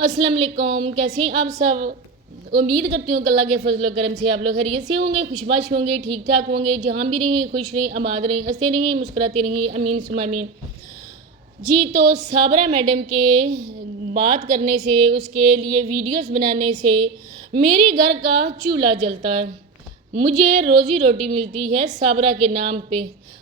अस्सलाम वालेकुम। कैसे हैं आप सब। उम्मीद करती हूँ कि अल्लाह के फजल व करम से आप लोग खैरियत से होंगे, खुशबाश होंगे, ठीक ठाक होंगे, जहाँ भी रहें खुश रहें, आबाद रहें, हंसते रहें, मुस्कुराते रहें, अमीन सुमा अमीन। जी, तो साबरा मैडम के बात करने से, उसके लिए वीडियोस बनाने से मेरे घर का चूल्हा जलता है, मुझे रोज़ी रोटी मिलती है साबरा के नाम पे।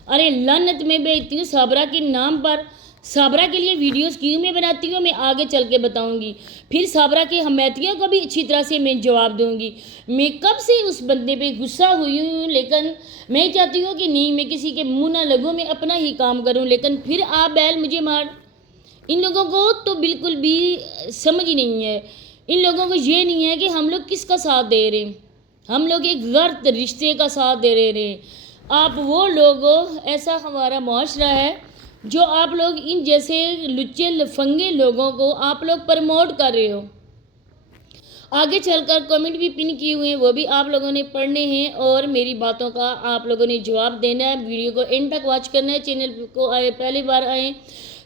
अरे लानत में बेचती हूँ साबरा के नाम पर। साबरा के लिए वीडियोस क्यों मैं बनाती हूँ मैं आगे चल के बताऊँगी। फिर साबरा के हमैतियों को भी अच्छी तरह से मैं जवाब दूँगी। मैं कब से उस बंदे पे गुस्सा हुई हूँ, लेकिन मैं चाहती हूँ कि नहीं, मैं किसी के मुँह ना लगूँ, मैं अपना ही काम करूँ, लेकिन फिर आप बैल मुझे मार। इन लोगों को तो बिल्कुल भी समझ ही नहीं है। इन लोगों को ये नहीं है कि हम लोग किसका साथ दे रहे हैं, हम लोग एक गलत रिश्ते का साथ दे रहे हैं। आप वो लोग, ऐसा हमारा मुआशरा है जो आप लोग इन जैसे लुच्चे लफंगे लोगों को आप लोग प्रमोट कर रहे हो। आगे चलकर कमेंट भी पिन किए हुए हैं, वो भी आप लोगों ने पढ़ने हैं और मेरी बातों का आप लोगों ने जवाब देना है। वीडियो को एंड तक वॉच करना है। चैनल को आए पहली बार आए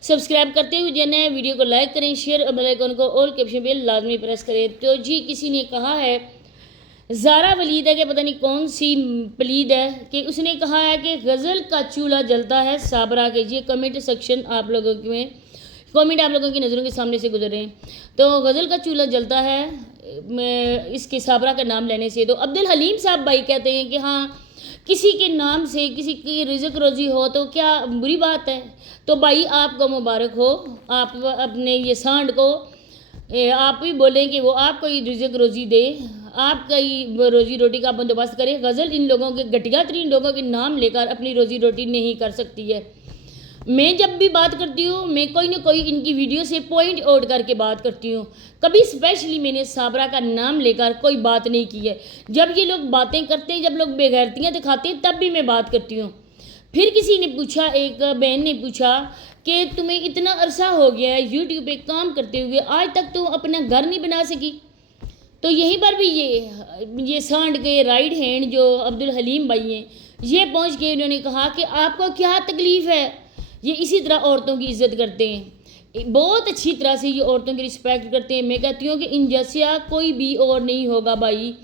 सब्सक्राइब करते हुए जाना है। वीडियो को लाइक करें, शेयर और बेल आइकन को ऑल के ऑप्शन पे लाजमी प्रेस करें। तो जी, किसी ने कहा है ज़ारा वलीद है कि पता नहीं कौन सी पलीद है, कि उसने कहा है कि गज़ल का चूल्हा जलता है साबरा के। ये कमेंट सेक्शन आप लोगों में कमेंट आप लोगों की नज़रों के सामने से गुजर रहे हैं। तो गज़ल का चूल्हा जलता है इसके साबरा का नाम लेने से। तो अब्दुल हलीम साहब भाई कहते हैं कि हाँ, किसी के नाम से किसी की रिज़्क रोज़ी हो तो क्या बुरी बात है। तो भाई आपको मुबारक हो, आप अपने ये सांड को आप भी बोलें कि वो आपको ये रिज़्क रोज़ी दे, आपका ही रोज़ी रोटी का बंदोबस्त करे। गज़ल इन लोगों के घटिया तरीन लोगों के नाम लेकर अपनी रोज़ी रोटी नहीं कर सकती है। मैं जब भी बात करती हूँ, मैं कोई ना कोई इनकी वीडियो से पॉइंट आउट करके बात करती हूँ। कभी स्पेशली मैंने साबरा का नाम लेकर कोई बात नहीं की है। जब ये लोग बातें करते हैं, जब लोग बेगैरतियाँ दिखाते हैं, तब भी मैं बात करती हूँ। फिर किसी ने पूछा, एक बहन ने पूछा कि तुम्हें इतना अरसा हो गया है यूट्यूब पे काम करते हुए, आज तक तुम अपना घर नहीं बना सकी। तो यहीं पर भी ये सांड के राइट हैंड जो अब्दुल हलीम भाई हैं, ये पहुंच के उन्होंने कहा कि आपको क्या तकलीफ़ है। ये इसी तरह औरतों की इज़्ज़त करते हैं, बहुत अच्छी तरह से ये औरतों की रिस्पेक्ट करते हैं। मैं कहती हूँ कि इन जैसा कोई भी और नहीं होगा भाई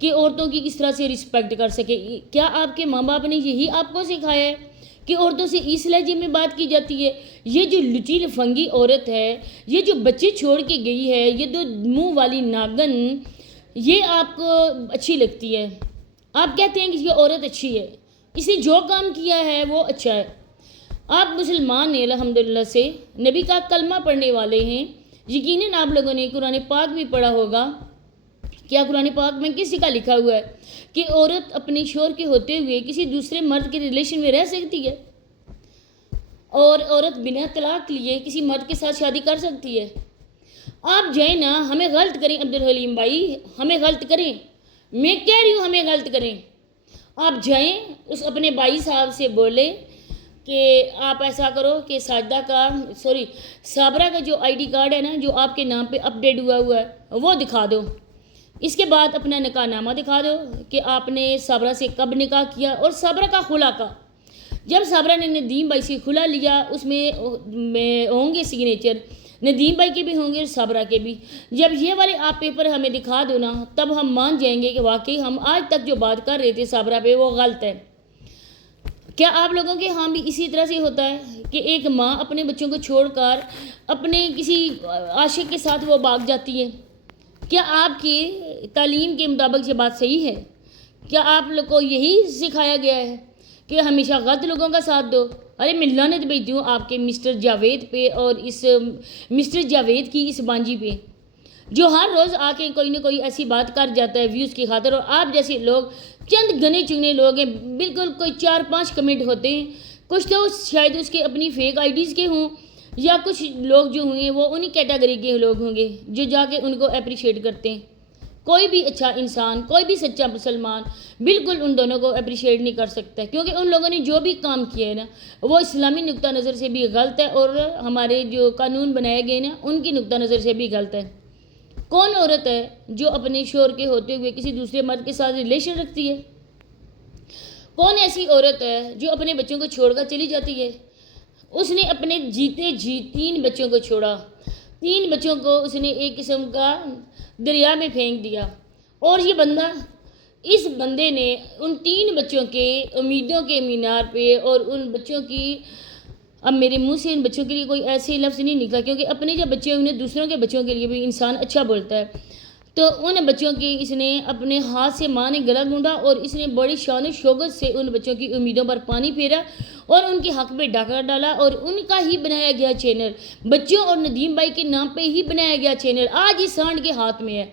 कि औरतों की इस तरह से रिस्पेक्ट कर सके। क्या आपके माँ बाप ने यही आपको सिखाया है कि औरतों से इस लहजे में बात की जाती है। ये जो लुची लफंगी औरत है, ये जो बच्चे छोड़ के गई है, ये दो मुंह वाली नागन, ये आपको अच्छी लगती है। आप कहते हैं कि ये औरत अच्छी है, इसने जो काम किया है वो अच्छा है। आप मुसलमान हैं अल्हम्दुलिल्लाह से, नबी का कलमा पढ़ने वाले हैं। यकीनन आप लोगों ने कुरान पाक भी पढ़ा होगा। क्या कुरान पाक में किसी का लिखा हुआ है कि औरत अपने शोहर के होते हुए किसी दूसरे मर्द के रिलेशन में रह सकती है, और औरत बिना तलाक लिए किसी मर्द के साथ शादी कर सकती है। आप जाए ना, हमें गलत करें अब्दुल हलीम भाई, हमें गलत करें, मैं कह रही हूँ हमें गलत करें। आप जाएं उस अपने भाई साहब से बोले कि आप ऐसा करो कि साबरा का जो आईडी कार्ड है ना, जो आपके नाम पे अपडेट हुआ है, वो दिखा दो। इसके बाद अपना निकाहनामा दिखा दो कि आपने साबरा से कब निकाह किया, और साबरा का खुला का जब साबरा ने नदीम भाई से खुला लिया, उसमें होंगे सिग्नेचर, नदीम भाई के भी होंगे और साबरा के भी। जब ये वाले आप पेपर हमें दिखा दो ना, तब हम मान जाएंगे कि वाकई हम आज तक जो बात कर रहे थे साबरा पे वो गलत है। क्या आप लोगों के यहाँ भी इसी तरह से होता है कि एक माँ अपने बच्चों को छोड़कर अपने किसी आशिक के साथ वो भाग जाती है? क्या आपकी तालीम के मुताबिक ये बात सही है? क्या आप लोग को यही सिखाया गया है कि हमेशा गलत लोगों का साथ दो? अरे मैं लानत भेजती हूँ आपके मिस्टर जावेद पे और इस मिस्टर जावेद की इस बांजी पे, जो हर रोज़ आके कोई ना कोई ऐसी बात कर जाता है व्यूज़ की खातिर। और आप जैसे लोग चंद गने चुने लोग हैं, बिल्कुल कोई 4-5 कमेंट होते हैं। कुछ तो शायद उसके अपनी फेक आईडीज़ के हों, या कुछ लोग जो होंगे वो उन्हीं कैटेगरी के लोग होंगे जो जाके उनको अप्रिशिएट करते हैं। कोई भी अच्छा इंसान, कोई भी सच्चा मुसलमान बिल्कुल उन दोनों को अप्रिशिएट नहीं कर सकता, क्योंकि उन लोगों ने जो भी काम किया है ना, वो इस्लामी नुक्ता नज़र से भी गलत है, और हमारे जो कानून बनाए गए ना, उनकी नुक्ता नज़र से भी गलत है। कौन औरत है जो अपने शोहर के होते हुए किसी दूसरे मर्द के साथ रिलेशन रखती है? कौन ऐसी औरत है जो अपने बच्चों को छोड़कर चली जाती है? उसने अपने जीते जी 3 बच्चों को छोड़ा, 3 بچوں کو اس نے ایک قسم کا دریا میں پھینک دیا، اور یہ بندہ، اس بندے نے ان 3 بچوں کے امیدوں کے مینار پہ اور ان بچوں کی، اب میرے منہ سے ان بچوں کے لیے کوئی ایسے لفظ نہیں نکلا، کیونکہ اپنے جب بچے انہیں دوسروں کے بچوں کے لیے بھی انسان اچھا بولتا ہے، تو ان بچوں کی اس نے اپنے ہاتھ سے ماں نے گلا گھونٹا اور اس نے بڑی شان و شوکت سے ان بچوں کی امیدوں پر پانی پھیرا اور ان کے حق پہ ڈاکہ ڈالا، اور ان کا ہی بنایا گیا چینل، بچوں اور ندیم بھائی کے نام پہ ہی بنایا گیا چینل آج اس سانڈ کے ہاتھ میں ہے۔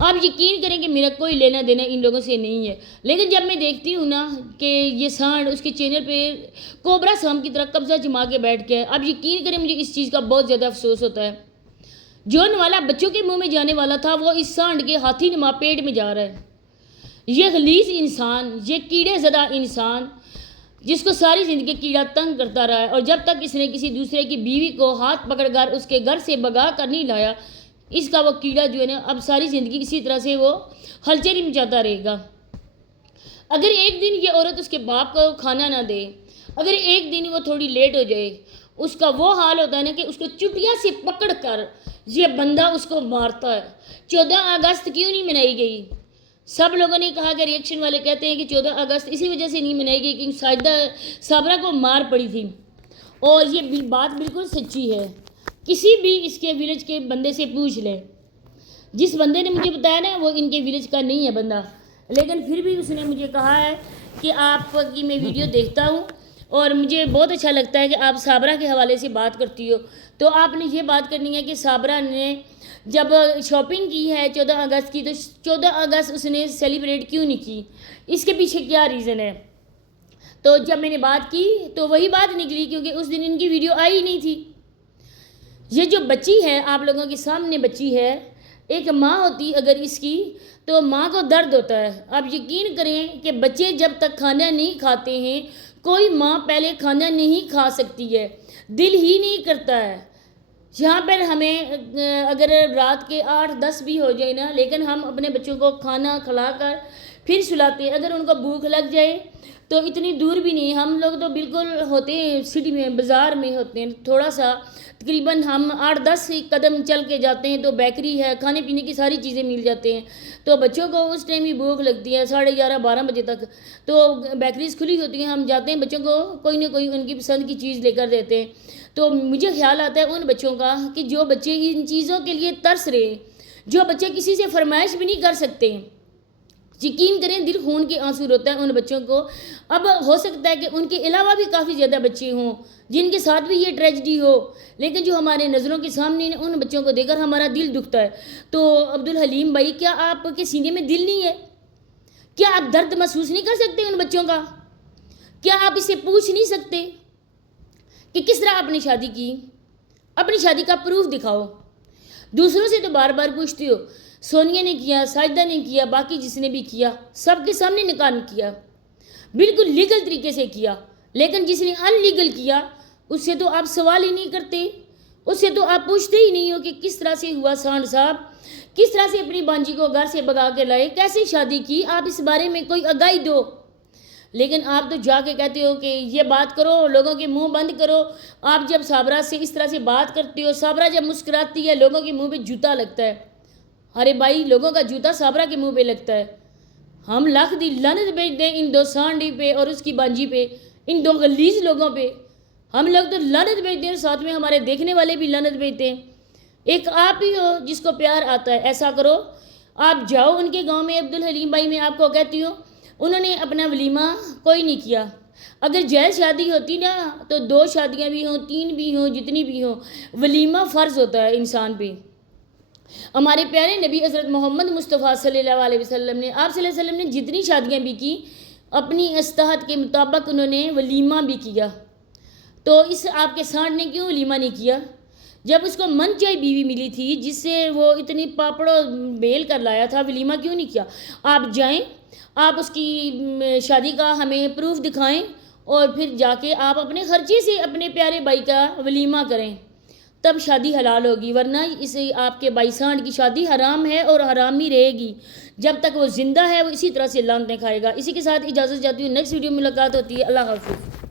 آپ یقین کریں کہ میرا کوئی لینا دینا ان لوگوں سے نہیں ہے، لیکن جب میں دیکھتی ہوں نا کہ یہ سانڈ اس کے چینل پہ کوبرا سام کی طرح قبضہ جما کے بیٹھ گیا ہے، آپ یقین کریں مجھے اس چیز کا بہت زیادہ افسوس ہوتا ہے۔ جو نوالا بچوں کے منہ میں جانے والا تھا وہ اس سانڈ کے ہاتھی نما پیٹ میں جا رہا ہے۔ یہ غلیظ انسان، یہ کیڑے زدہ انسان جس کو ساری زندگی کیڑا تنگ کرتا رہا ہے، اور جب تک اس نے کسی دوسرے کی بیوی کو ہاتھ پکڑ کر اس کے گھر سے بھگا کر نہیں لایا، اس کا وہ کیڑا جو ہے نا اب ساری زندگی اسی طرح سے وہ ہلچل مچاتا رہے گا۔ اگر ایک دن یہ عورت اس کے باپ کو کھانا نہ دے، اگر ایک دن وہ تھوڑی لیٹ ہو جائے، اس کا وہ حال ہوتا ہے نا کہ اس کو چٹیا سے پکڑ کر یہ بندہ اس کو مارتا ہے۔ 14 اگست کیوں نہیں منائی گئی؟ سب لوگوں نے کہا کہ ریئیکشن والے کہتے ہیں کہ 14 اگست اسی وجہ سے نہیں منائی گئی کہ ساجدہ صابرہ کو مار پڑی تھی، اور یہ بات بالکل سچی ہے۔ کسی بھی اس کے ویلیج کے بندے سے پوچھ لیں، جس بندے نے مجھے بتایا نا وہ ان کے ویلیج کا نہیں ہے بندہ، لیکن پھر بھی اس نے مجھے کہا ہے کہ آپ کی میں ویڈیو دیکھتا ہوں اور مجھے بہت اچھا لگتا ہے کہ آپ صابرہ کے حوالے سے بات کرتی ہو، تو آپ نے یہ بات کرنی ہے کہ صابرہ نے جب شاپنگ کی ہے 14 اگست کی، تو 14 اگست اس نے سیلیبریٹ کیوں نہیں کی، اس کے پیچھے کیا ریزن ہے؟ تو جب میں نے بات کی تو وہی بات نکلی، کیونکہ اس دن ان کی ویڈیو آئی نہیں تھی۔ یہ جو بچی ہے آپ لوگوں کے سامنے بچی ہے، ایک ماں ہوتی اگر اس کی تو ماں کو درد ہوتا ہے۔ آپ یقین کریں کہ بچے جب تک کھانا نہیں کھاتے ہیں، کوئی ماں پہلے کھانا نہیں کھا سکتی ہے، دل ہی نہیں کرتا ہے۔ یہاں پر ہمیں اگر رات کے 8-10 بھی ہو جائے نا، لیکن ہم اپنے بچوں کو کھانا کھلا کر پھر سلاتے ہیں۔ اگر ان کو بھوک لگ جائے تو اتنی دور بھی نہیں، ہم لوگ تو بالکل ہوتے ہیں سٹی میں، بازار میں ہوتے ہیں، تھوڑا سا تقریباً ہم 8-10 قدم چل کے جاتے ہیں تو بیکری ہے، کھانے پینے کی ساری چیزیں مل جاتے ہیں، تو بچوں کو اس ٹائم ہی بھوک لگتی ہے 11:30-12 بجے تک، تو بیکریز کھلی ہوتی ہیں، ہم جاتے ہیں بچوں کو کوئی نہ کوئی ان کی پسند کی چیز لے کر دیتے ہیں۔ تو مجھے خیال آتا ہے ان بچوں کا کہ جو بچے ان چیزوں کے لیے ترس رہے ہیں، جو بچے کسی سے فرمائش بھی نہیں کر سکتے، یقین کریں دل خون کے آنسو روتا ہے ان بچوں کو۔ اب ہو سکتا ہے کہ ان کے علاوہ بھی کافی زیادہ بچے ہوں جن کے ساتھ بھی یہ ٹریجڈی ہو، لیکن جو ہمارے نظروں کے سامنے ان بچوں کو دیکھ کر ہمارا دل دکھتا ہے۔ تو عبدالحلیم بھائی، کیا آپ کے سینے میں دل نہیں ہے؟ کیا آپ درد محسوس نہیں کر سکتے ان بچوں کا؟ کیا آپ اسے پوچھ نہیں سکتے کہ کس طرح آپ نے شادی کی؟ اپنی شادی کا پروف دکھاؤ۔ دوسروں سے تو بار بار پوچھتے ہو، سونیا نے کیا، ساجدہ نے کیا، باقی جس نے بھی کیا، سب کے سامنے نکاح کیا، بالکل لیگل طریقے سے کیا، لیکن جس نے ان لیگل کیا اس سے تو آپ سوال ہی نہیں کرتے، اس سے تو آپ پوچھتے ہی نہیں ہو کہ کس طرح سے ہوا سانڈ صاحب، کس طرح سے اپنی بانجی کو گھر سے بھگا کے لائے، کیسے شادی کی، آپ اس بارے میں کوئی آگاہی دو۔ لیکن آپ تو جا کے کہتے ہو کہ یہ بات کرو، لوگوں کے منہ بند کرو۔ آپ جب صابرہ سے اس طرح سے بات کرتے ہو، صابرہ جب مسکراتی ہے لوگوں کے منہ پہ جوتا لگتا ہے۔ ارے بھائی، لوگوں کا جوتا صابرہ کے منہ پہ لگتا ہے۔ ہم لاکھ دی لعنت بھیج دیں ان 2 سانڈی پہ اور اس کی بانجی پہ، ان 2 غلیظ لوگوں پہ، ہم لوگ تو لعنت بھیجتے ہیں، ساتھ میں ہمارے دیکھنے والے بھی لعنت بھیجتے ہیں۔ ایک آپ ہی ہو جس کو پیار آتا ہے۔ ایسا کرو، آپ جاؤ ان کے گاؤں میں، عبدالحلیم بھائی میں آپ کو کہتی ہوں، انہوں نے اپنا ولیمہ کوئی نہیں کیا۔ اگر جائز شادی ہوتی نا تو 2 شادیاں بھی ہوں، 3 بھی ہوں، جتنی بھی ہوں، ولیمہ فرض ہوتا ہے انسان پہ۔ ہمارے پیارے نبی حضرت محمد مصطفیٰ صلی اللہ علیہ وسلم نے، آپ صلی اللہ علیہ وسلم نے جتنی شادیاں بھی کی اپنی استطاعت کے مطابق انہوں نے ولیمہ بھی کیا، تو اس آپ کے سانڈ نے کیوں ولیمہ نہیں کیا؟ جب اس کو من چاہی بیوی ملی تھی جس سے وہ اتنی پاپڑوں بیل کر لایا تھا، ولیمہ کیوں نہیں کیا؟ آپ جائیں، آپ اس کی شادی کا ہمیں پروف دکھائیں، اور پھر جا کے آپ اپنے خرچے سے اپنے پیارے بھائی کا ولیمہ کریں، تب شادی حلال ہوگی، ورنہ اسے آپ کے بھائی سانڈ کی شادی حرام ہے اور حرام ہی رہے گی جب تک وہ زندہ ہے، وہ اسی طرح سے لعنتیں کھائے گا۔ اسی کے ساتھ اجازت چاہتی ہوں، نیکسٹ ویڈیو میں ملاقات ہوتی ہے، اللہ حافظ۔